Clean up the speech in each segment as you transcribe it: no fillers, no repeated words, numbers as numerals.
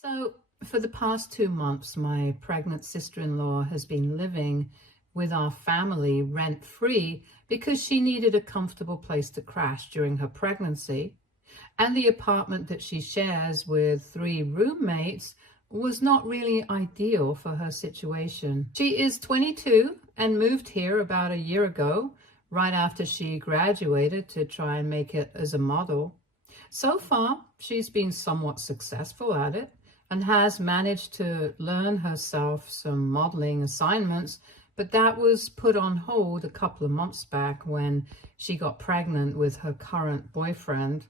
So, for the past 2 months, my pregnant sister-in-law has been living with our family rent-free because she needed a comfortable place to crash during her pregnancy. And the apartment that she shares with 3 roommates was not really ideal for her situation. She is 22 and moved here about a year ago, right after she graduated to try and make it as a model. So far, she's been somewhat successful at it and has managed to learn herself some modeling assignments, but that was put on hold a couple of months back when she got pregnant with her current boyfriend.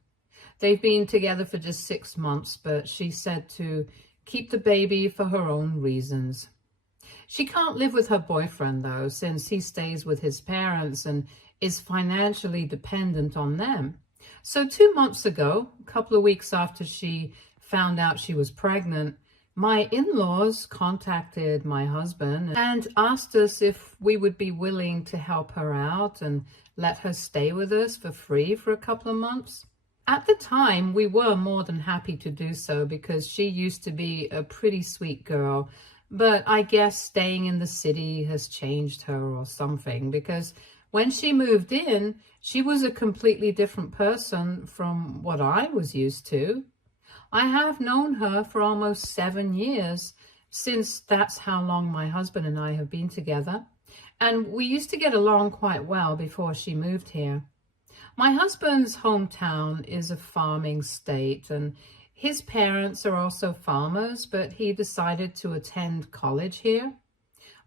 They've been together for just 6 months, but she said to keep the baby for her own reasons. She can't live with her boyfriend, though, since he stays with his parents and is financially dependent on them. So 2 months ago, a couple of weeks after she found out she was pregnant, my in-laws contacted my husband and asked us if we would be willing to help her out and let her stay with us for free for a couple of months. At the time, we were more than happy to do so because she used to be a pretty sweet girl, but I guess staying in the city has changed her or something, because when she moved in, she was a completely different person from what I was used to. I have known her for almost 7 years, since that's how long my husband and I have been together, and we used to get along quite well before she moved here. My husband's hometown is a farming state, and his parents are also farmers, but he decided to attend college here,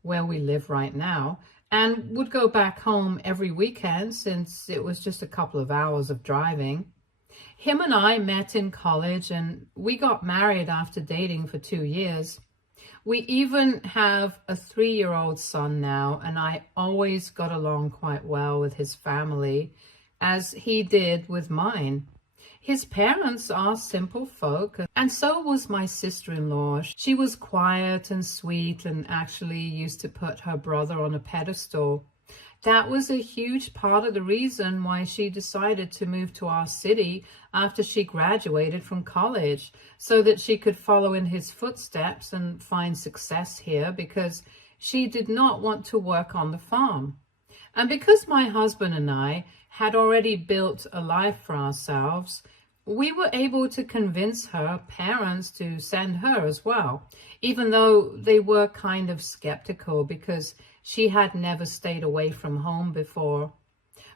where we live right now, and would go back home every weekend since it was just a couple of hours of driving. Him and I met in college and we got married after dating for 2 years. We even have a 3-year-old son now, and I always got along quite well with his family, as he did with mine. His parents are simple folk, and so was my sister-in-law. She was quiet and sweet and actually used to put her brother on a pedestal. That was a huge part of the reason why she decided to move to our city after she graduated from college, so that she could follow in his footsteps and find success here, because she did not want to work on the farm. And because my husband and I had already built a life for ourselves, we were able to convince her parents to send her as well, even though they were kind of skeptical because she had never stayed away from home before.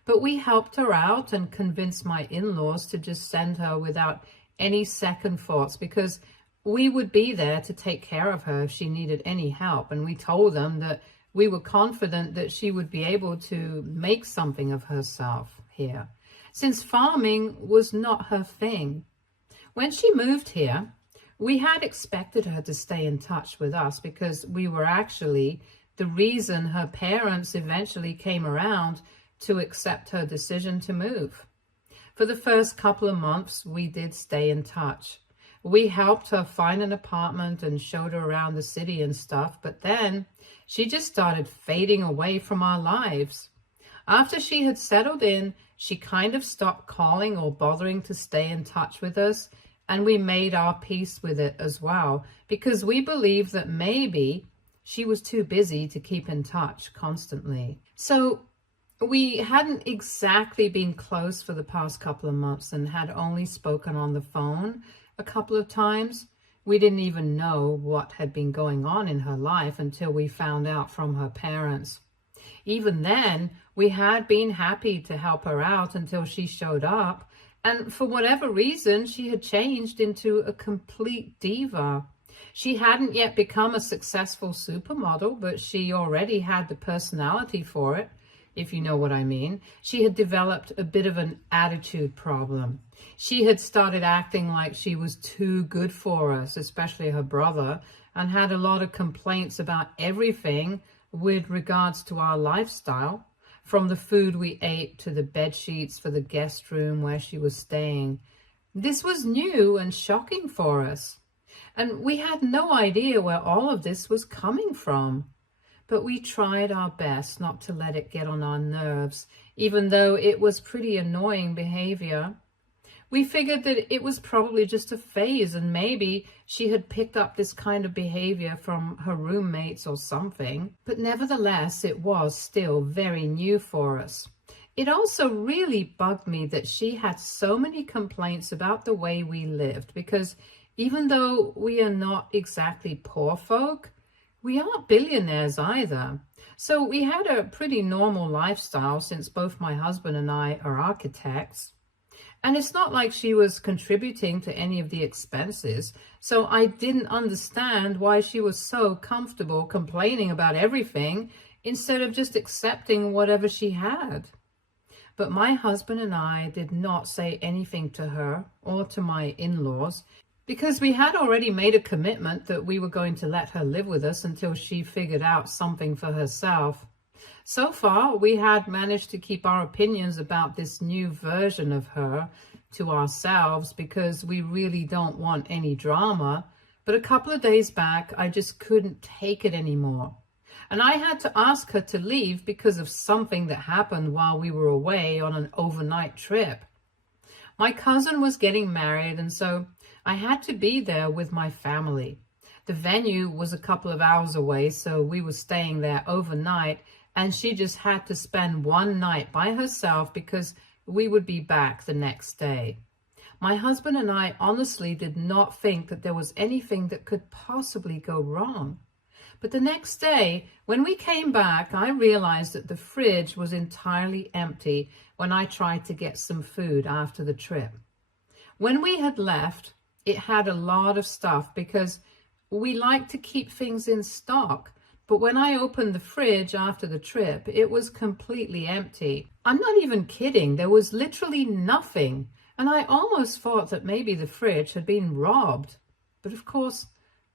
But we helped her out and convinced my in-laws to just send her without any second thoughts, because we would be there to take care of her if she needed any help. And we told them that we were confident that she would be able to make something of herself here, since farming was not her thing. When she moved here, we had expected her to stay in touch with us because we were actually the reason her parents eventually came around to accept her decision to move. For the first couple of months, we did stay in touch. We helped her find an apartment and showed her around the city and stuff, but then she just started fading away from our lives. After she had settled in, she kind of stopped calling or bothering to stay in touch with us, and we made our peace with it as well, because we believed that maybe she was too busy to keep in touch constantly. So we hadn't exactly been close for the past couple of months and had only spoken on the phone a couple of times. We didn't even know what had been going on in her life until we found out from her parents. Even then, we had been happy to help her out until she showed up, and for whatever reason, she had changed into a complete diva. She hadn't yet become a successful supermodel, but she already had the personality for it, if you know what I mean. She had developed a bit of an attitude problem. She had started acting like she was too good for us, especially her brother, and had a lot of complaints about everything with regards to our lifestyle, from the food we ate to the bed sheets for the guest room where she was staying. This was new and shocking for us, and we had no idea where all of this was coming from. But we tried our best not to let it get on our nerves, even though it was pretty annoying behavior. We figured that it was probably just a phase and maybe she had picked up this kind of behavior from her roommates or something. But nevertheless, it was still very new for us. It also really bugged me that she had so many complaints about the way we lived, because even though we are not exactly poor folk, we aren't billionaires either. So we had a pretty normal lifestyle since both my husband and I are architects. And it's not like she was contributing to any of the expenses. So I didn't understand why she was so comfortable complaining about everything instead of just accepting whatever she had. But my husband and I did not say anything to her or to my in-laws, because we had already made a commitment that we were going to let her live with us until she figured out something for herself. So far, we had managed to keep our opinions about this new version of her to ourselves because we really don't want any drama. But a couple of days back, I just couldn't take it anymore. And I had to ask her to leave because of something that happened while we were away on an overnight trip. My cousin was getting married, and so I had to be there with my family. The venue was a couple of hours away, so we were staying there overnight, and she just had to spend one night by herself because we would be back the next day. My husband and I honestly did not think that there was anything that could possibly go wrong. But the next day, when we came back, I realized that the fridge was entirely empty when I tried to get some food after the trip. When we had left, it had a lot of stuff because we like to keep things in stock. But when I opened the fridge after the trip, it was completely empty. I'm not even kidding. There was literally nothing. And I almost thought that maybe the fridge had been robbed. But of course,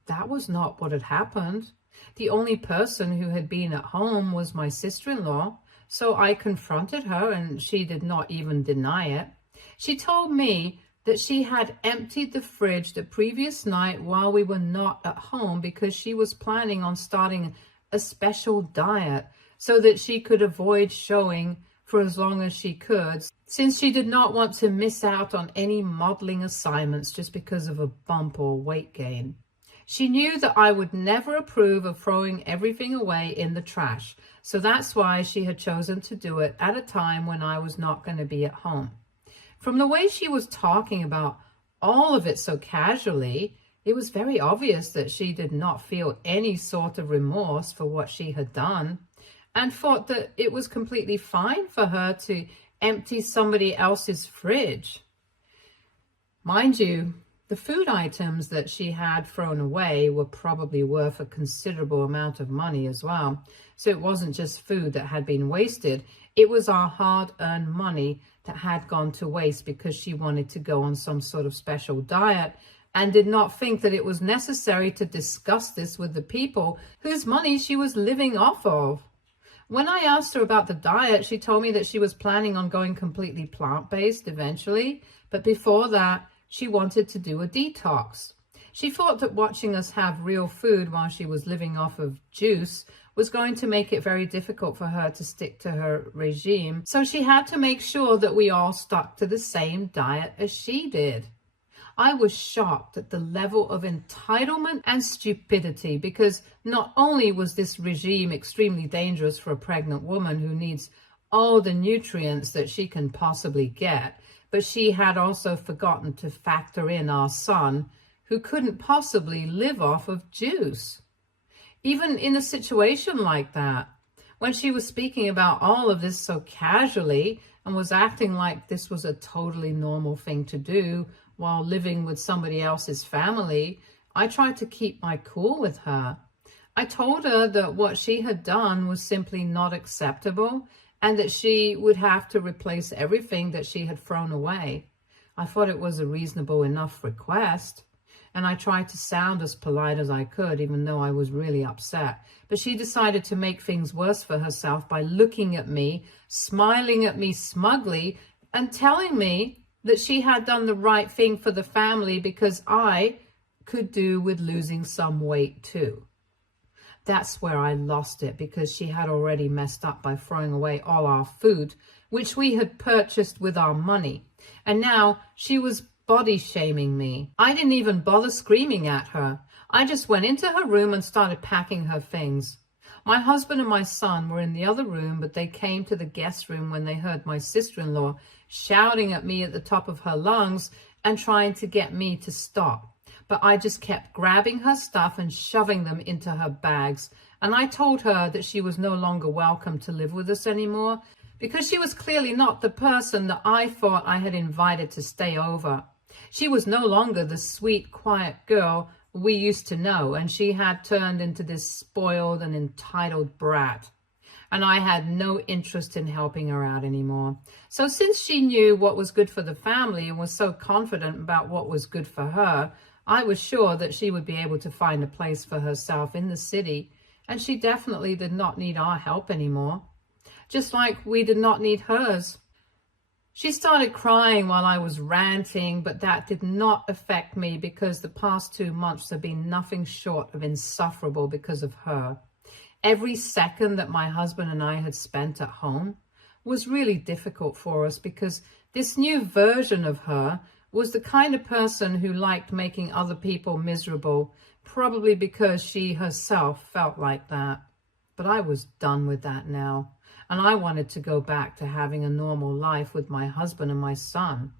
that was not what had happened. The only person who had been at home was my sister-in-law. So I confronted her and she did not even deny it. She told me that she had emptied the fridge the previous night while we were not at home because she was planning on starting a special diet so that she could avoid showing for as long as she could, since she did not want to miss out on any modeling assignments just because of a bump or weight gain. She knew that I would never approve of throwing everything away in the trash, so that's why she had chosen to do it at a time when I was not going to be at home. From the way she was talking about all of it so casually, it was very obvious that she did not feel any sort of remorse for what she had done and thought that it was completely fine for her to empty somebody else's fridge. Mind you, the food items that she had thrown away were probably worth a considerable amount of money as well. So it wasn't just food that had been wasted. It was our hard-earned money that had gone to waste because she wanted to go on some sort of special diet and did not think that it was necessary to discuss this with the people whose money she was living off of. When I asked her about the diet, she told me that she was planning on going completely plant-based eventually, but before that, she wanted to do a detox. She thought that watching us have real food while she was living off of juice was going to make it very difficult for her to stick to her regime, so she had to make sure that we all stuck to the same diet as she did. I was shocked at the level of entitlement and stupidity, because not only was this regime extremely dangerous for a pregnant woman who needs all the nutrients that she can possibly get, but she had also forgotten to factor in our son, who couldn't possibly live off of juice. Even in a situation like that, when she was speaking about all of this so casually and was acting like this was a totally normal thing to do while living with somebody else's family, I tried to keep my cool with her. I told her that what she had done was simply not acceptable and that she would have to replace everything that she had thrown away. I thought it was a reasonable enough request, and I tried to sound as polite as I could, even though I was really upset. But she decided to make things worse for herself by looking at me, smiling at me smugly, and telling me that she had done the right thing for the family because I could do with losing some weight too. That's where I lost it, because she had already messed up by throwing away all our food, which we had purchased with our money. And now she was body shaming me. I didn't even bother screaming at her. I just went into her room and started packing her things. My husband and my son were in the other room, but they came to the guest room when they heard my sister-in-law shouting at me at the top of her lungs and trying to get me to stop. But I just kept grabbing her stuff and shoving them into her bags. And I told her that she was no longer welcome to live with us anymore because she was clearly not the person that I thought I had invited to stay over. She was no longer the sweet, quiet girl we used to know, and she had turned into this spoiled and entitled brat. And I had no interest in helping her out anymore. So since she knew what was good for the family and was so confident about what was good for her, I was sure that she would be able to find a place for herself in the city, and she definitely did not need our help anymore, just like we did not need hers. She started crying while I was ranting, but that did not affect me because the past 2 months have been nothing short of insufferable because of her. Every second that my husband and I had spent at home was really difficult for us because this new version of her was the kind of person who liked making other people miserable, probably because she herself felt like that. But I was done with that now, and I wanted to go back to having a normal life with my husband and my son.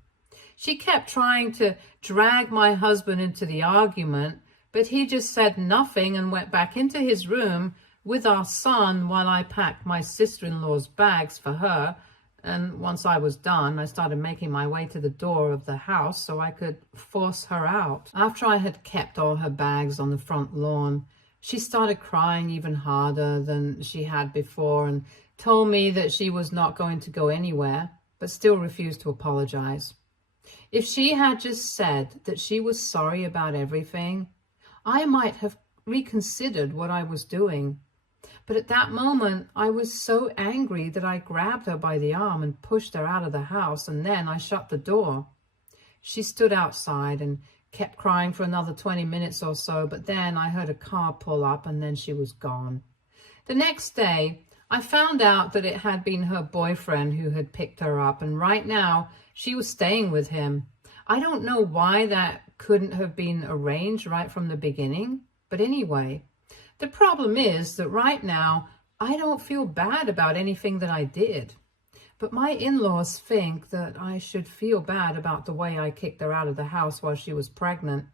She kept trying to drag my husband into the argument, but he just said nothing and went back into his room with our son while I packed my sister-in-law's bags for her. And once I was done, I started making my way to the door of the house so I could force her out. After I had kept all her bags on the front lawn, she started crying even harder than she had before and told me that she was not going to go anywhere, but still refused to apologize. If she had just said that she was sorry about everything, I might have reconsidered what I was doing. But at that moment, I was so angry that I grabbed her by the arm and pushed her out of the house, and then I shut the door. She stood outside and kept crying for another 20 minutes or so, but then I heard a car pull up and then she was gone. The next day, I found out that it had been her boyfriend who had picked her up, and right now she was staying with him. I don't know why that couldn't have been arranged right from the beginning, but anyway. The problem is that right now, I don't feel bad about anything that I did. But my in-laws think that I should feel bad about the way I kicked her out of the house while she was pregnant.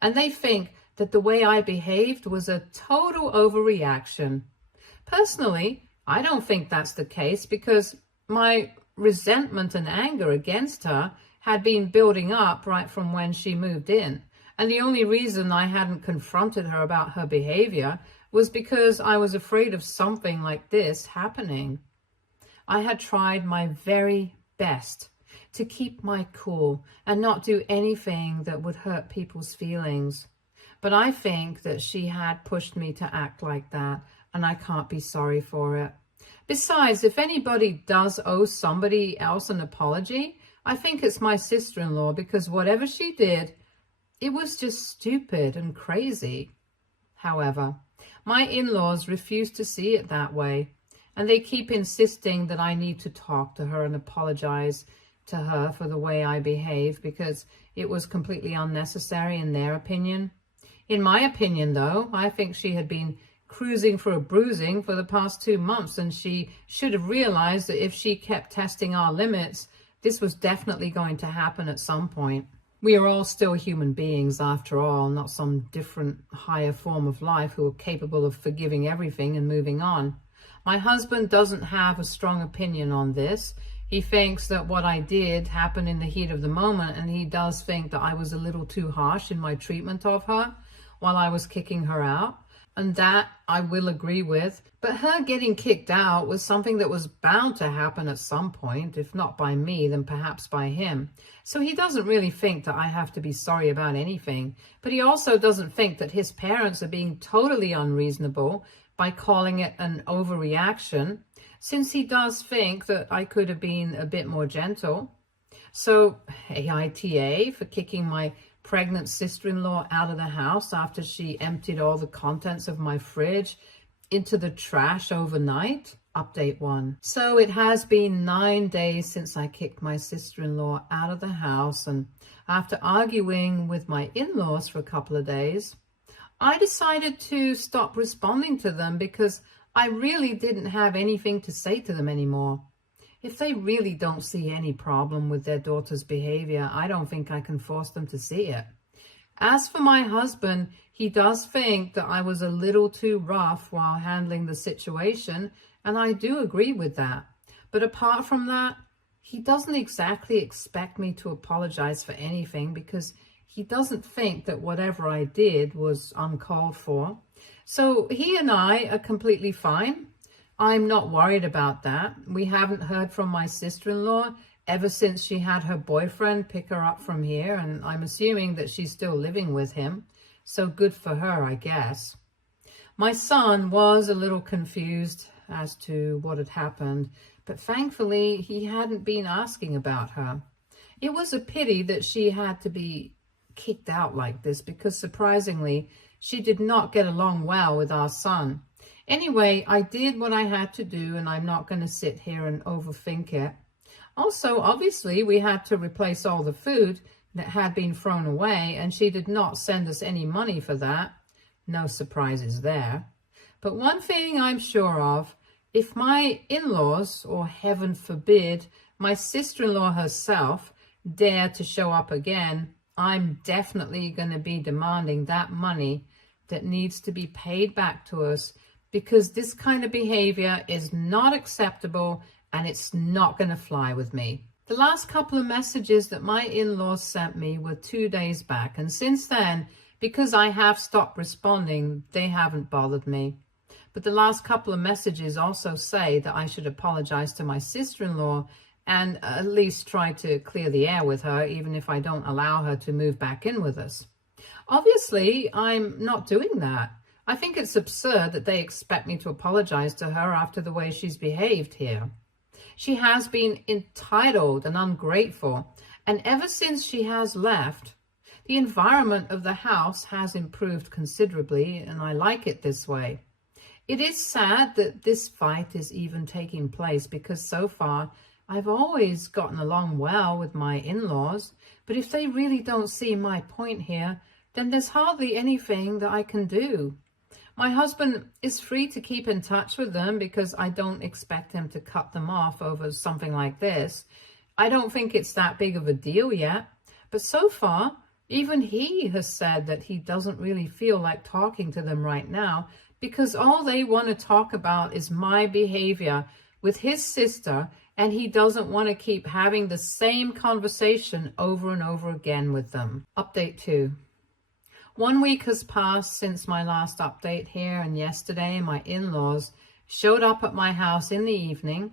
And they think that the way I behaved was a total overreaction. Personally, I don't think that's the case because my resentment and anger against her had been building up right from when she moved in. And the only reason I hadn't confronted her about her behavior was because I was afraid of something like this happening. I had tried my very best to keep my cool and not do anything that would hurt people's feelings. But I think that she had pushed me to act like that, and I can't be sorry for it. Besides, if anybody does owe somebody else an apology, I think it's my sister-in-law, because whatever she did, it was just stupid and crazy. However, my in-laws refuse to see it that way, and they keep insisting that I need to talk to her and apologize to her for the way I behave because it was completely unnecessary in their opinion. In my opinion, though, I think she had been cruising for a bruising for the past 2 months, and she should have realized that if she kept testing our limits, this was definitely going to happen at some point. We are all still human beings after all, not some different, higher form of life who are capable of forgiving everything and moving on. My husband doesn't have a strong opinion on this. He thinks that what I did happened in the heat of the moment, and he does think that I was a little too harsh in my treatment of her while I was kicking her out. And that I will agree with. But her getting kicked out was something that was bound to happen at some point, if not by me, then perhaps by him. So he doesn't really think that I have to be sorry about anything. But he also doesn't think that his parents are being totally unreasonable by calling it an overreaction, since he does think that I could have been a bit more gentle. So AITA for kicking my pregnant sister-in-law out of the house after she emptied all the contents of my fridge. into the trash overnight. Update 1. So it has been 9 days since I kicked my sister-in-law out of the house, and after arguing with my in-laws for a couple of days, I decided to stop responding to them because I really didn't have anything to say to them anymore. If they really don't see any problem with their daughter's behavior, I don't think I can force them to see it. As for my husband, he does think that I was a little too rough while handling the situation, and I do agree with that. But apart from that, he doesn't exactly expect me to apologize for anything because he doesn't think that whatever I did was uncalled for. So he and I are completely fine. I'm not worried about that. We haven't heard from my sister-in-law ever since she had her boyfriend pick her up from here, and I'm assuming that she's still living with him. So good for her, I guess. My son was a little confused as to what had happened, but thankfully he hadn't been asking about her. It was a pity that she had to be kicked out like this because surprisingly, she did not get along well with our son. Anyway, I did what I had to do, and I'm not going to sit here and overthink it. Also, obviously, we had to replace all the food that had been thrown away, and she did not send us any money for that. No surprises there. But one thing I'm sure of, if my in-laws, or heaven forbid, my sister-in-law herself, dare to show up again, I'm definitely going to be demanding that money that needs to be paid back to us, because this kind of behavior is not acceptable and it's not going to fly with me. The last couple of messages that my in-laws sent me were 2 days back, and since then, because I have stopped responding, they haven't bothered me. But the last couple of messages also say that I should apologize to my sister-in-law and at least try to clear the air with her, even if I don't allow her to move back in with us. Obviously, I'm not doing that. I think it's absurd that they expect me to apologize to her after the way she's behaved here. She has been entitled and ungrateful, and ever since she has left, the environment of the house has improved considerably, and I like it this way. It is sad that this fight is even taking place because so far I've always gotten along well with my in-laws, but if they really don't see my point here, then there's hardly anything that I can do. My husband is free to keep in touch with them because I don't expect him to cut them off over something like this. I don't think it's that big of a deal yet, but so far, even he has said that he doesn't really feel like talking to them right now because all they want to talk about is my behavior with his sister, and he doesn't want to keep having the same conversation over and over again with them. Update 2. 1 week has passed since my last update here, and yesterday my in-laws showed up at my house in the evening.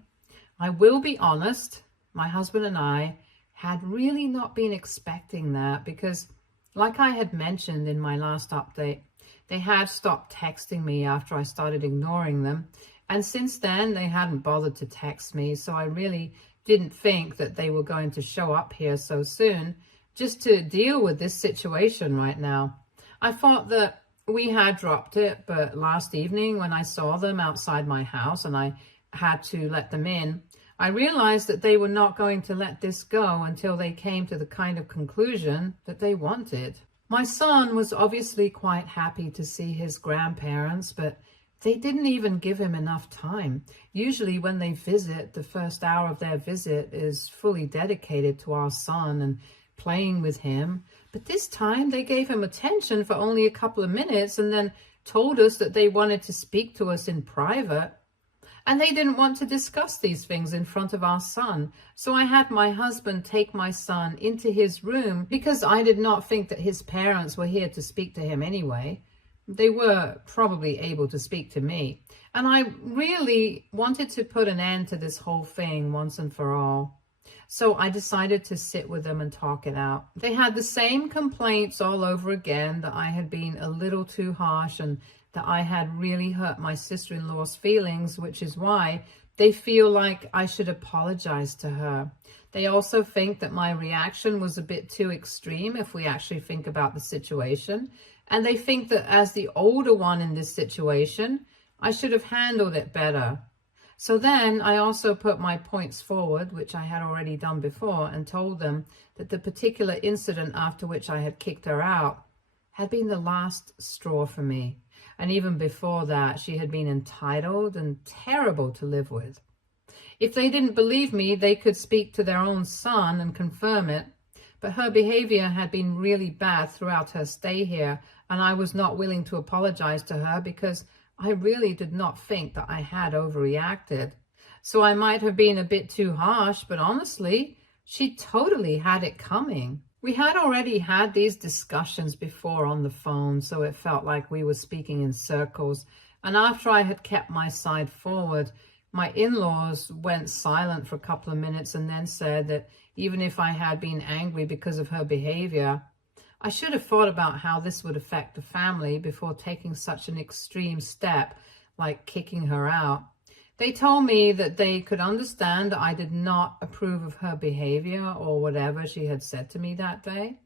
I will be honest, my husband and I had really not been expecting that because, like I had mentioned in my last update, they had stopped texting me after I started ignoring them. And since then, they hadn't bothered to text me, so I really didn't think that they were going to show up here so soon just to deal with this situation right now. I thought that we had dropped it, but last evening when I saw them outside my house and I had to let them in, I realized that they were not going to let this go until they came to the kind of conclusion that they wanted. My son was obviously quite happy to see his grandparents, but they didn't even give him enough time. Usually when they visit, the first hour of their visit is fully dedicated to our son and playing with him. But this time they gave him attention for only a couple of minutes and then told us that they wanted to speak to us in private. And they didn't want to discuss these things in front of our son. So I had my husband take my son into his room because I did not think that his parents were here to speak to him anyway. They were probably able to speak to me. And I really wanted to put an end to this whole thing once and for all. So I decided to sit with them and talk it out. They had the same complaints all over again, that I had been a little too harsh and that I had really hurt my sister-in-law's feelings, which is why they feel like I should apologize to her. They also think that my reaction was a bit too extreme if we actually think about the situation. And they think that as the older one in this situation, I should have handled it better. So then I also put my points forward, which I had already done before, and told them that the particular incident after which I had kicked her out had been the last straw for me. And even before that, she had been entitled and terrible to live with. If they didn't believe me, they could speak to their own son and confirm it. But her behavior had been really bad throughout her stay here, and I was not willing to apologize to her because I really did not think that I had overreacted. So I might have been a bit too harsh, but honestly, she totally had it coming. We had already had these discussions before on the phone, so it felt like we were speaking in circles. And after I had kept my side forward, my in-laws went silent for a couple of minutes and then said that even if I had been angry because of her behavior, I should have thought about how this would affect the family before taking such an extreme step like kicking her out. They told me that they could understand that I did not approve of her behavior or whatever she had said to me that day.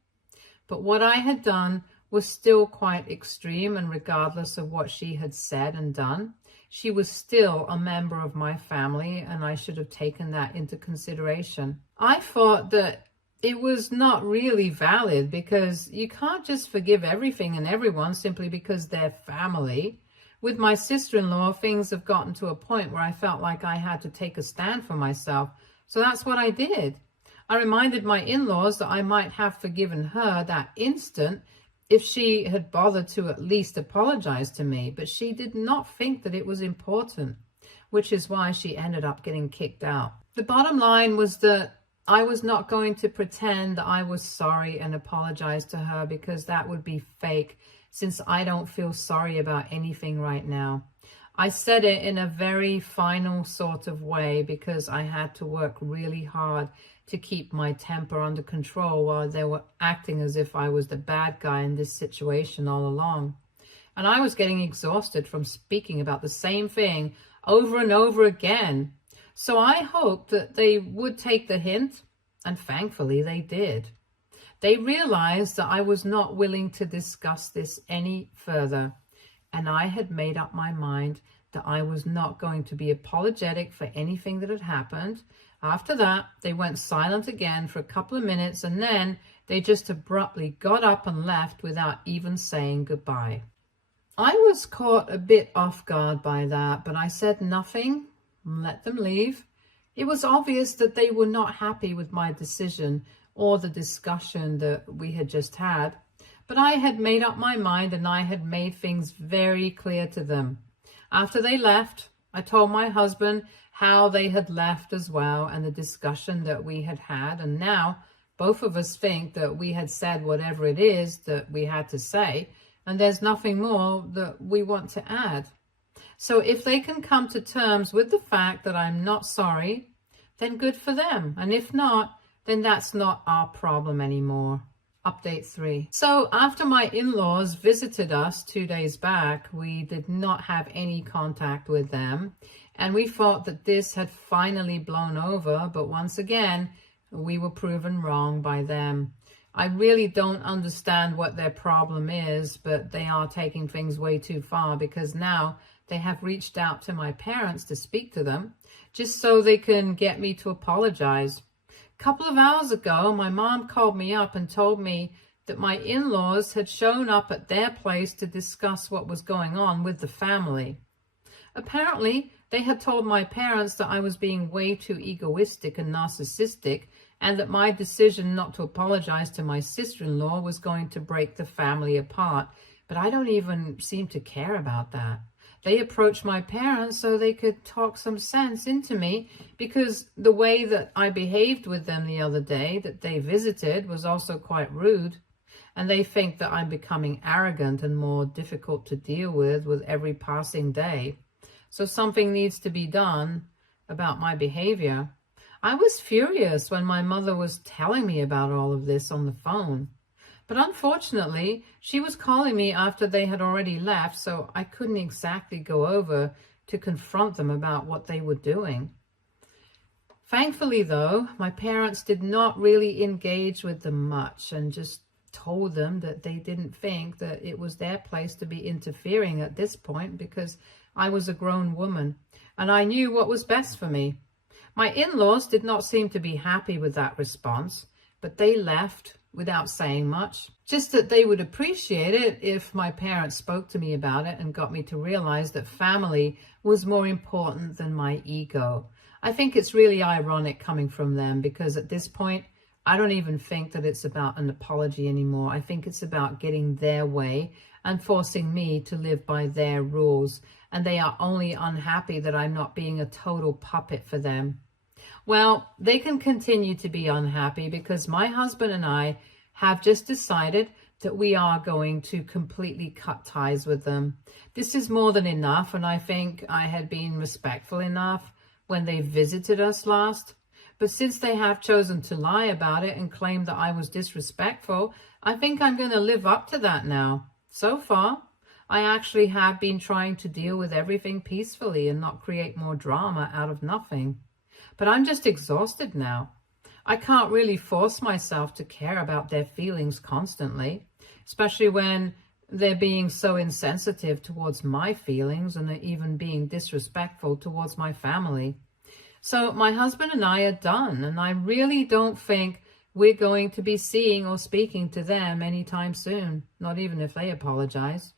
But what I had done was still quite extreme, and regardless of what she had said and done, she was still a member of my family, and I should have taken that into consideration. I thought that it was not really valid because you can't just forgive everything and everyone simply because they're family. With my sister-in-law, things have gotten to a point where I felt like I had to take a stand for myself. So that's what I did. I reminded my in-laws that I might have forgiven her that instant if she had bothered to at least apologize to me, but she did not think that it was important, which is why she ended up getting kicked out. The bottom line was that I was not going to pretend that I was sorry and apologize to her because that would be fake, since I don't feel sorry about anything right now. I said it in a very final sort of way because I had to work really hard to keep my temper under control while they were acting as if I was the bad guy in this situation all along. And I was getting exhausted from speaking about the same thing over and over again. So I hoped that they would take the hint, and thankfully they did. They realized that I was not willing to discuss this any further, and I had made up my mind that I was not going to be apologetic for anything that had happened. After that, they went silent again for a couple of minutes, and then they just abruptly got up and left without even saying goodbye. I was caught a bit off guard by that, but I said nothing and let them leave. It was obvious that they were not happy with my decision or the discussion that we had just had, but I had made up my mind and I had made things very clear to them. After they left, I told my husband how they had left as well and the discussion that we had had, and now both of us think that we had said whatever it is that we had to say, and there's nothing more that we want to add. So if they can come to terms with the fact that I'm not sorry, then good for them. And if not, then that's not our problem anymore. Update 3. So after my in-laws visited us 2 days back, we did not have any contact with them. And we thought that this had finally blown over, but once again, we were proven wrong by them. I really don't understand what their problem is, but they are taking things way too far because now they have reached out to my parents to speak to them just so they can get me to apologize. A couple of hours ago, my mom called me up and told me that my in-laws had shown up at their place to discuss what was going on with the family. Apparently, they had told my parents that I was being way too egoistic and narcissistic, and that my decision not to apologize to my sister-in-law was going to break the family apart. But I don't even seem to care about that. They approached my parents so they could talk some sense into me, because the way that I behaved with them the other day that they visited was also quite rude. And they think that I'm becoming arrogant and more difficult to deal with every passing day. So something needs to be done about my behavior. I was furious when my mother was telling me about all of this on the phone. But unfortunately, she was calling me after they had already left, so I couldn't exactly go over to confront them about what they were doing. Thankfully, though, my parents did not really engage with them much and just told them that they didn't think that it was their place to be interfering at this point because I was a grown woman, and I knew what was best for me. My in-laws did not seem to be happy with that response, but they left without saying much. Just that they would appreciate it if my parents spoke to me about it and got me to realize that family was more important than my ego. I think it's really ironic coming from them, because at this point, I don't even think that it's about an apology anymore. I think it's about getting their way and forcing me to live by their rules. And they are only unhappy that I'm not being a total puppet for them. Well, they can continue to be unhappy, because my husband and I have just decided that we are going to completely cut ties with them. This is more than enough, and I think I had been respectful enough when they visited us last. But since they have chosen to lie about it and claim that I was disrespectful, I think I'm going to live up to that now. So far, I actually have been trying to deal with everything peacefully and not create more drama out of nothing. But I'm just exhausted now. I can't really force myself to care about their feelings constantly, especially when they're being so insensitive towards my feelings and are even being disrespectful towards my family. So my husband and I are done, and I really don't think we're going to be seeing or speaking to them anytime soon, not even if they apologize.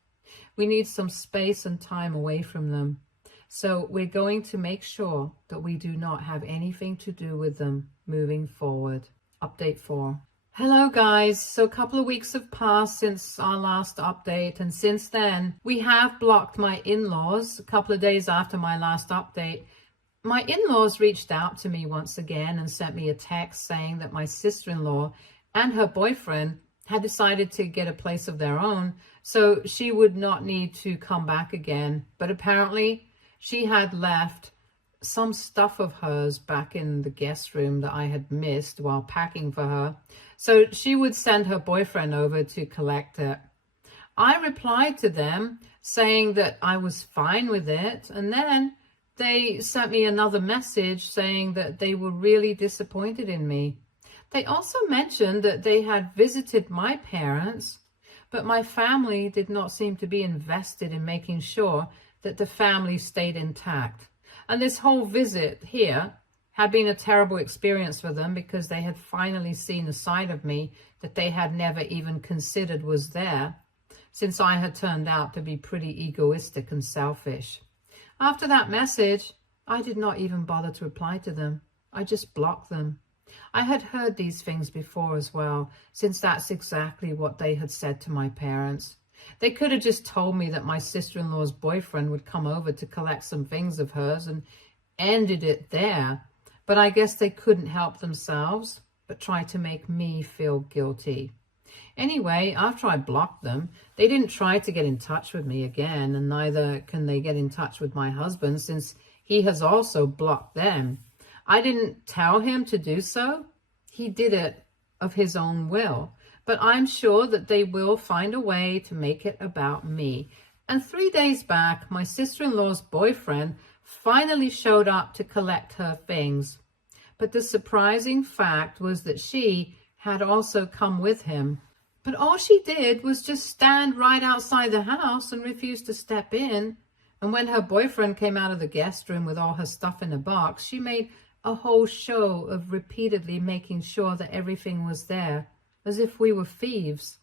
We need some space and time away from them. So we're going to make sure that we do not have anything to do with them moving forward. Update 4. Hello guys. So a couple of weeks have passed since our last update, and since then we have blocked my in-laws. A couple of days after my last update, my in-laws reached out to me once again and sent me a text saying that my sister-in-law and her boyfriend had decided to get a place of their own, so she would not need to come back again. But apparently she had left some stuff of hers back in the guest room that I had missed while packing for her. So she would send her boyfriend over to collect it. I replied to them saying that I was fine with it. And then they sent me another message saying that they were really disappointed in me. They also mentioned that they had visited my parents, but my family did not seem to be invested in making sure that the family stayed intact. And this whole visit here had been a terrible experience for them, because they had finally seen a side of me that they had never even considered was there, since I had turned out to be pretty egoistic and selfish. After that message, I did not even bother to reply to them. I just blocked them. I had heard these things before as well, since that's exactly what they had said to my parents. They could have just told me that my sister-in-law's boyfriend would come over to collect some things of hers and ended it there. But I guess they couldn't help themselves, but tried to make me feel guilty. Anyway, after I blocked them, they didn't try to get in touch with me again, and neither can they get in touch with my husband, since he has also blocked them. I didn't tell him to do so. He did it of his own will. But I'm sure that they will find a way to make it about me. And 3 days back, my sister-in-law's boyfriend finally showed up to collect her things. But the surprising fact was that she had also come with him. But all she did was just stand right outside the house and refuse to step in. And when her boyfriend came out of the guest room with all her stuff in a box, she made a whole show of repeatedly making sure that everything was there, as if we were thieves.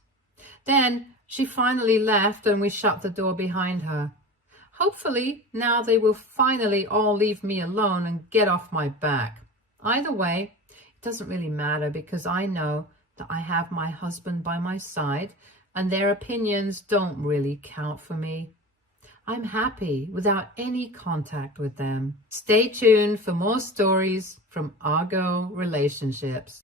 Then she finally left and we shut the door behind her. Hopefully now they will finally all leave me alone and get off my back. Either way, it doesn't really matter, because I know that I have my husband by my side and their opinions don't really count for me. I'm happy without any contact with them. Stay tuned for more stories from Argo Relationships.